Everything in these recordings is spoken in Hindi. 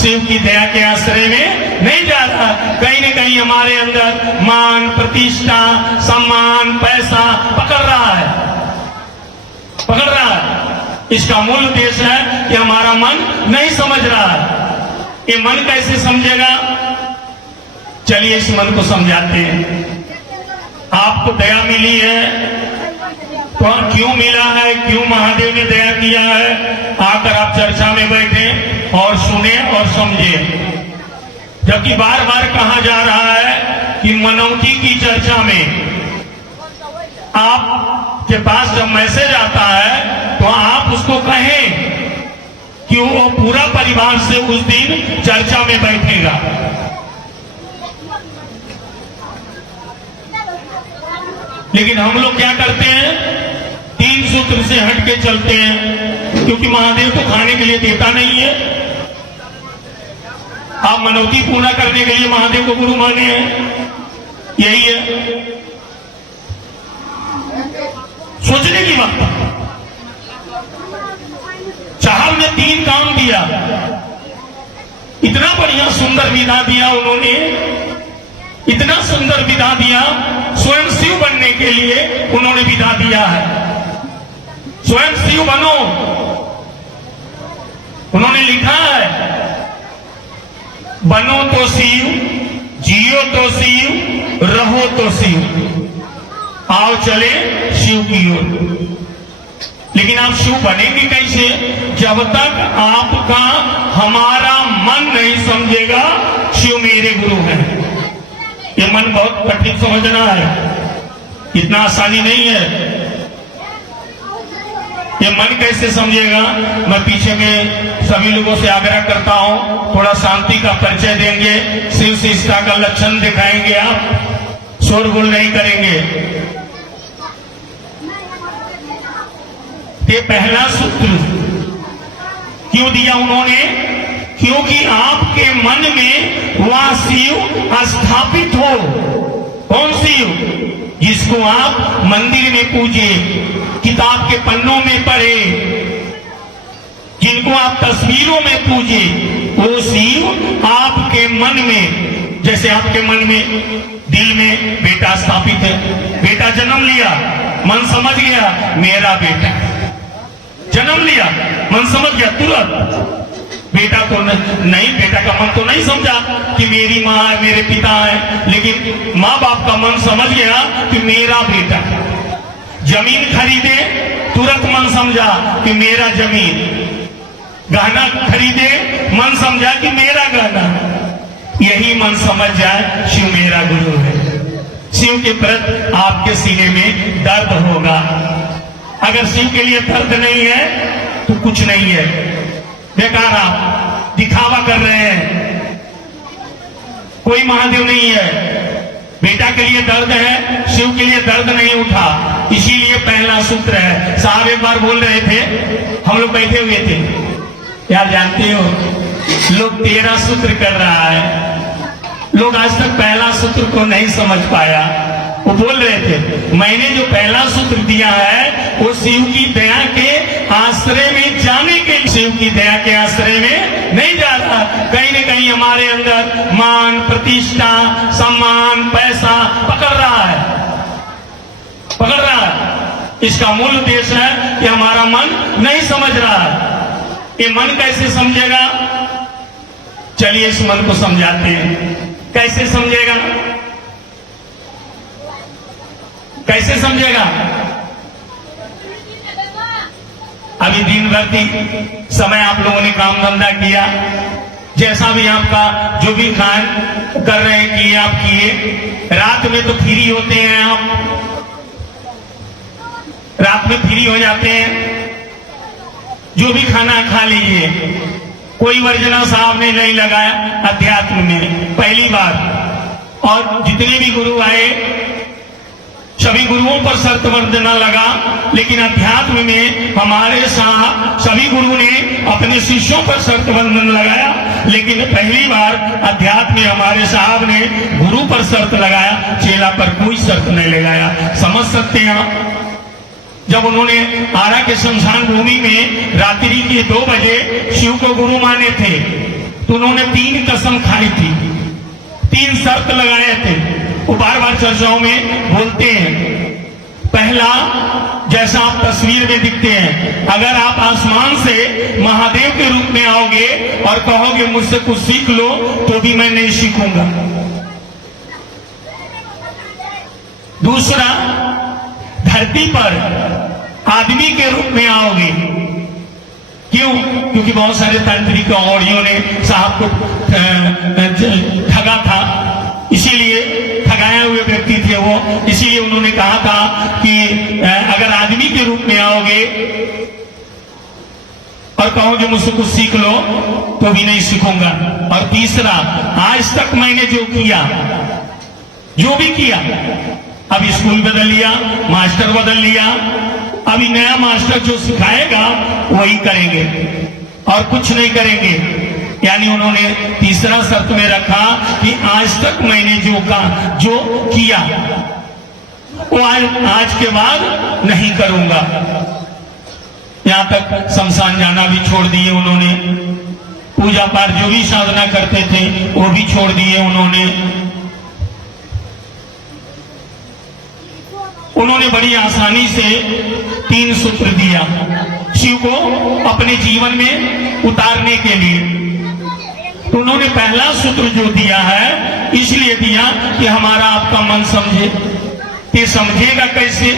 शिव की दया के आश्रय में नहीं जा रहा। कहीं न कहीं हमारे अंदर मान, प्रतिष्ठा, सम्मान, पैसा पकड़ रहा है। इसका मूल उद्देश्य है कि हमारा मन नहीं समझ रहा है। ये मन कैसे समझेगा? चलिए इस मन को समझाते हैं। आपको दया मिली है तो क्यों मिला है, क्यों महादेव ने दया किया है? आकर आप चर्चा में बैठे और सुने और समझे। जबकि बार बार कहा जा रहा है कि मनौती की चर्चा में आपके पास जब मैसेज आता है तो आप उसको कहें कि वो पूरा परिवार से उस दिन चर्चा में बैठेगा। लेकिन हम लोग क्या करते हैं? 3 सूत्र से हट के चलते हैं, क्योंकि महादेव को खाने के लिए देता नहीं है। आप मनौती पूरा करने के लिए महादेव को गुरु माने हैं, यही है। सोचने की बात। चाहल ने 3 काम दिया, इतना बढ़िया सुंदर विधा दिया उन्होंने, इतना सुंदर विधा दिया। स्वयं शिव बनने के लिए उन्होंने विधा दिया है। स्वयं शिव बनो, उन्होंने लिखा है, बनो तो शिव, जियो तो शिव, रहो तो शिव, आओ चले शिव की ओर। लेकिन आप शिव बनेंगे कैसे? जब तक आपका हमारा मन नहीं समझेगा शिव मेरे गुरु हैं। ये मन बहुत कठिन समझना है, इतना आसानी नहीं है। ये मन कैसे समझेगा? मैं पीछे में सभी लोगों से आग्रह करता हूं, थोड़ा शांति का परिचय देंगे, शिव शिष्टता का लक्षण दिखाएंगे, आप शोरगुल नहीं करेंगे। ये पहला सूत्र क्यों दिया उन्होंने? क्योंकि आपके मन में वह शिव स्थापित हो। कौन शिव? जिसको आप मंदिर में पूजे, किताब के पन्नों में पढ़े, जिनको आप तस्वीरों में पूजे, वो शिव आपके मन में, जैसे आपके मन में दिल में बेटा स्थापित है, बेटा जन्म लिया, मन समझ गया मेरा बेटा, जन्म लिया, मन समझ गया तुरंत। बेटा को नहीं, बेटा का मन तो नहीं समझा कि मेरी माँ है, मेरे पिता है, लेकिन माँ बाप का मन समझ गया कि मेरा बेटा। जमीन खरीदे, तुरंत मन समझा कि मेरा जमीन। गहना खरीदे, मन समझा कि मेरा गहना। यही मन समझ जाए शिव मेरा गुरु है। शिव के प्रति आपके सीने में दर्द होगा। अगर शिव के लिए दर्द नहीं है तो कुछ नहीं है, बेकार आप दिखावा कर रहे हैं। कोई महादेव नहीं है। बेटा के लिए दर्द है, शिव के लिए दर्द नहीं उठा। इसीलिए पहला सूत्र है। साहब एक बार बोल रहे थे, हम लोग बैठे हुए थे, यार जानते हो लोग 13 सूत्र कर रहा है, लोग आज तक पहला सूत्र को नहीं समझ पाया। वो बोल रहे थे मैंने जो पहला सूत्र दिया है वो शिव की दया के आश्रय में जाने के, शिव की दया के आश्रय में नहीं जा रहा। कहीं न कहीं हमारे अंदर मान, प्रतिष्ठा, सम्मान, पैसा पकड़ रहा है। इसका मूल उद्देश्य है कि हमारा मन नहीं समझ रहा है। ये मन कैसे समझेगा? चलिए इस मन को समझाते हैं। कैसे समझेगा? कैसे समझेगा? अभी दिन भर की समय आप लोगों ने काम धंधा किया, जैसा भी आपका जो भी खान कर रहे हैं किए, आप किए। रात में तो फ्री होते हैं, आप रात में फ्री हो जाते हैं, जो भी खाना खा लीजिए। कोई वर्जना साहब ने नहीं लगाया अध्यात्म में पहली बार, और जितने भी गुरु आए सभी गुरुओं पर शर्त वर्जना लगा, लेकिन अध्यात्म में हमारे साथ सभी गुरु ने अपने शिष्यों पर शर्त बंधन लगाया, लेकिन पहली बार अध्यात्म में हमारे साहब ने गुरु पर शर्त लगाया, चेला पर कोई शर्त नहीं लगाया। समझ सकते हैं आप? जब उन्होंने आरा के शमशान भूमि में रात्रि के 2 बजे शिव को गुरु माने थे, तो उन्होंने 3 कसम खाई थी, 3 शर्त लगाए थे। वो बार बार चर्चाओं में बोलते हैं। पहला, जैसा आप तस्वीर में दिखते हैं, अगर आप आसमान से महादेव के रूप में आओगे और कहोगे मुझसे कुछ सीख लो, तो भी मैं नहीं सीखूंगा। दूसरा, धरती पर आदमी के रूप में आओगे। क्यों? क्योंकि बहुत सारे तांत्रिक औड़ियों ने साहब को ठगा था, इसीलिए ठगाए हुए व्यक्ति थे वो, इसीलिए उन्होंने कहा था कि अगर आदमी के रूप में आओगे और कहोगे मुझसे कुछ सीख लो, तो भी नहीं सीखूंगा। और तीसरा, आज तक मैंने जो किया, जो भी किया, अब स्कूल बदल लिया, मास्टर बदल लिया, अभी नया मास्टर जो सिखाएगा वही करेंगे और कुछ नहीं करेंगे। यानी उन्होंने तीसरा शर्त में रखा कि आज तक मैंने जो किया वो आज के बाद नहीं करूंगा। यहां तक शमशान जाना भी छोड़ दिए उन्होंने, पूजा पाठ जो भी साधना करते थे वो भी छोड़ दिए उन्होंने। उन्होंने बड़ी आसानी से 3 सूत्र दिया शिव को अपने जीवन में उतारने के लिए। तो उन्होंने पहला सूत्र जो दिया है, इसलिए दिया कि हमारा आपका मन समझे। ये समझेगा कैसे?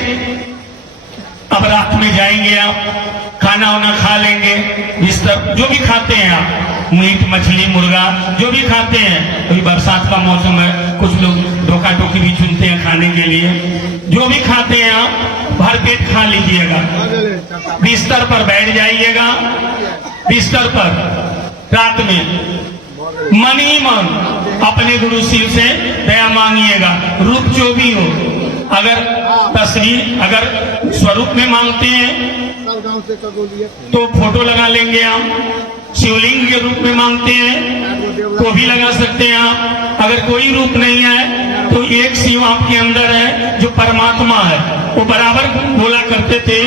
अब रात में जाएंगे आप, खाना वाना खा लेंगे, बिस्तर जो भी खाते हैं आप, मीट मछली मुर्गा जो भी खाते हैं, अभी बरसात का मौसम है, कुछ लोग धोखा टोकी भी चुनते हैं खाने के लिए, जो भी खाते हैं आप भर पेट खा लीजिएगा, बिस्तर पर बैठ जाइएगा, बिस्तर पर रात में मन ही मन अपने गुरु शिव से दया मांगिएगा। रूप जो भी हो, अगर तस्वीर अगर स्वरूप में मांगते हैं तो फोटो लगा लेंगे आप, शिवलिंग के रूप में मांगते हैं तो भी लगा सकते हैं आप। अगर कोई रूप नहीं है तो एक शिव आपके अंदर है जो परमात्मा है। वो बराबर बोला करते थे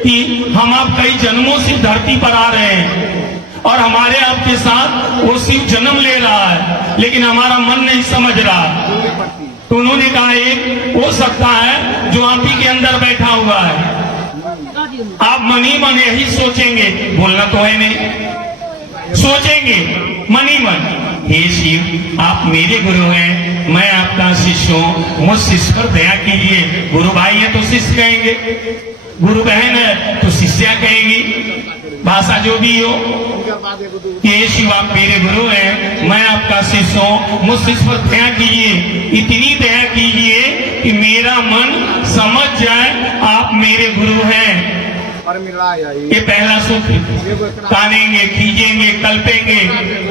कि हम आप कई जन्मों से धरती पर आ रहे हैं और हमारे आपके साथ वो शिव जन्म ले रहा है, लेकिन हमारा मन नहीं समझ रहा। तो उन्होंने कहा एक हो सकता है जो आप ही के अंदर बैठा हुआ है। आप मन ही मन यही सोचेंगे, बोलना तो है नहीं, सोचेंगे मन ही मन, हे शिव आप मेरे गुरु हैं, मैं आपका शिष्य हूँ, मुझ शिष्य पर दया कीजिए। गुरु भाई है तो शिष्य कहेंगे, गुरु बहन है तो शिष्या कहेंगी, भाषा जो भी हो। ये शिव आप मेरे गुरु हैं, मैं आपका शिष्य हूँ, मुझ शिष्य पर दया कीजिए, इतनी दया कीजिए कि मेरा मन समझ जाए आप मेरे गुरु हैं। ये पहला सूत्र कानेंगे, खींचेंगे, कल्पेंगे,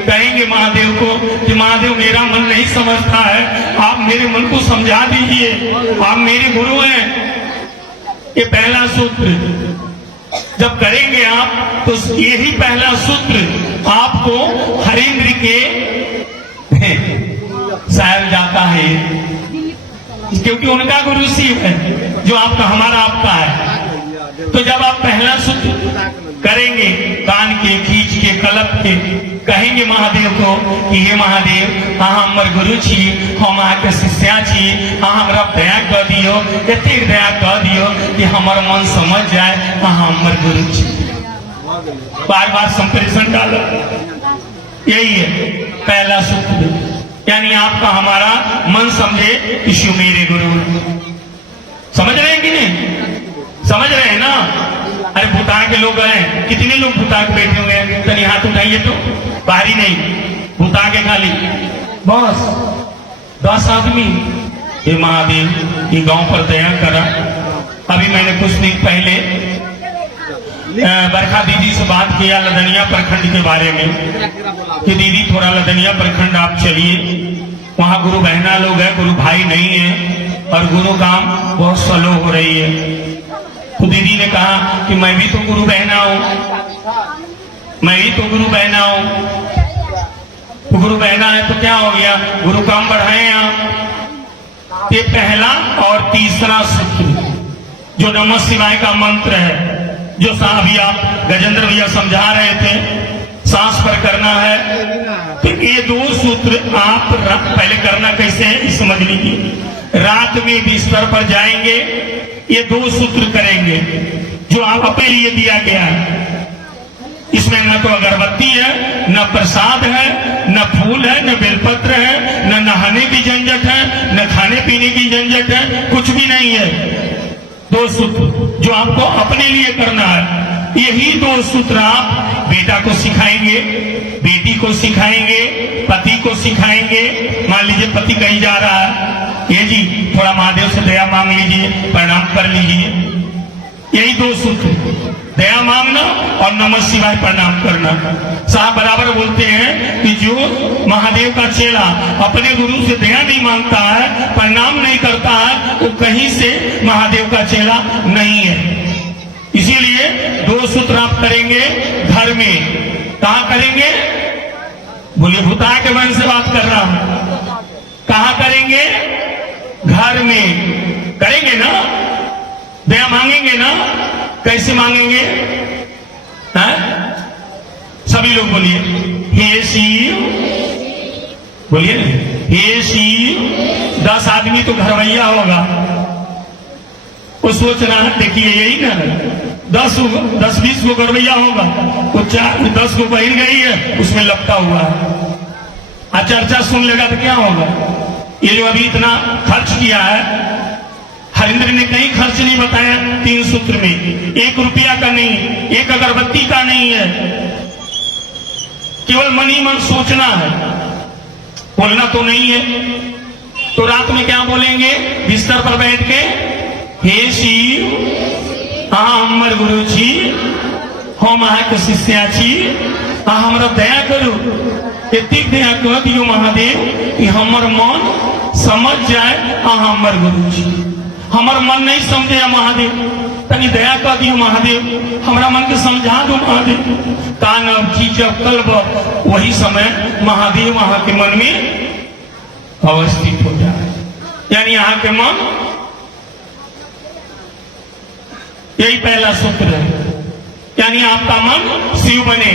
कहेंगे महादेव को कि महादेव मेरा मन नहीं समझता है, आप मेरे मन को समझा दीजिए, आप मेरे गुरु हैं। ये पहला सूत्र जब करेंगे आप तो यही पहला सूत्र आपको हरेंद्र के शायद जाता है, क्योंकि उनका गुरु शिव है जो आपका हमारा आपका है। तो जब आप पहला सूत्र करेंगे, कान के खींच के कलप के कहेंगे महादेव को कि हे महादेव हाँ हमर गुरु छी, हम आपके शिष्या छी, हाँ हमरा दया कर दियो, इतने दया कर दियो कि हमार मन समझ जाए हाँ हमर गुरु छी। बार बार संप्रेषण डालो, यही है पहला सूत्र, यानी आपका हमारा मन समझे कि शिव मेरे गुरु। समझ रहे हैं कि नहीं? समझ रहे हैं ना? अरे भूता के लोग हैं, कितने लोग भूता के बैठे हुए हैं, तनी हाथ उठाइए तो, बाहरी नहीं, भूता के खाली बस 10 आदमी। ये महादेव ये गांव पर दया करा। अभी मैंने कुछ दिन पहले बरखा दीदी से बात किया लदनिया प्रखंड के बारे में कि दीदी थोड़ा लदनिया प्रखंड आप चलिए, वहाँ गुरु बहना लोग हैं, गुरु भाई नहीं है और गुरु काम बहुत स्लो हो रही है। तो दीदी ने कहा कि मैं भी तो गुरु बहना हूँ, मैं भी तो गुरु बहना हूँ। तो गुरु बहना है तो क्या हो गया, गुरु काम बढ़ाए आप। ये पहला और तीसरा सूत्र जो नमः शिवाय का मंत्र है, जो अभी आप गजेंद्र भैया समझा रहे थे, सांस पर करना है। तो ये 2 सूत्र आप पहले करना कैसे है समझ लीजिए। रात में बिस्तर पर जाएंगे, ये 2 सूत्र करेंगे जो आप अपने लिए दिया गया है। इसमें न तो अगरबत्ती है, न प्रसाद है, न फूल है, न बेलपत्र है, न नहाने की झंझट है, न खाने पीने की झंझट है, कुछ भी नहीं है। 2 सूत्र जो आपको अपने लिए करना है। यही 2 सूत्र आप बेटा को सिखाएंगे, बेटी को सिखाएंगे, पति को सिखाएंगे। मान लीजिए पति कहीं जा रहा है, ये जी थोड़ा महादेव से दया मांग लीजिए, प्रणाम कर लीजिए। यही 2 सूत्र, दया मांगना और नमः शिवाय प्रणाम करना। साहब बराबर बोलते हैं कि जो महादेव का चेला अपने गुरु से दया नहीं मांगता है, प्रणाम नहीं करता है, वो कहीं से महादेव का चेला नहीं है। इसीलिए 2 सूत्र आप करेंगे घर में। कहाँ करेंगे? बोलिए, भूता के मन से बात कर रहा हूं। कहाँ करेंगे? घर में करेंगे ना? दया मांगेंगे ना? कैसे मांगेंगे? है? सभी लोग बोलिए, हे शिव। बोलिए, हे शिव। 10 आदमी तो घरवैया होगा, वो सोच रहा है, देखिए यही ना 10-20 को घरवैया होगा, वो 10 को बहन गई है, उसमें लपटा हुआ है। चर्चा सुन लेगा तो क्या होगा? ये जो अभी इतना खर्च किया है, हरिंद्र ने कहीं खर्च नहीं बताया 3 सूत्र में। 1 रुपया का नहीं, 1 अगरबत्ती का नहीं है, केवल मन ही मन सोचना है, बोलना तो नहीं है। तो रात में क्या बोलेंगे? बिस्तर पर बैठ के, हे शिव, हमर गुरु जी, हम अहाँ के शिष्या छी, हमरा दया करू, एतिक दया कर दियो महादेव कि हमर मन समझ जाए। हमर गुरु जी, हमर मन नहीं समझे महादेव, तनी दया कर दियो महादेव, हमरा मन के समझा दो महादेव। कानब खींचब कलब, वही समय महादेव वहां के मन में अवस्थित हो जाए। यानी यहाँ के मन, यही पहला सूत्र है, यानी आपका मन शिव बने।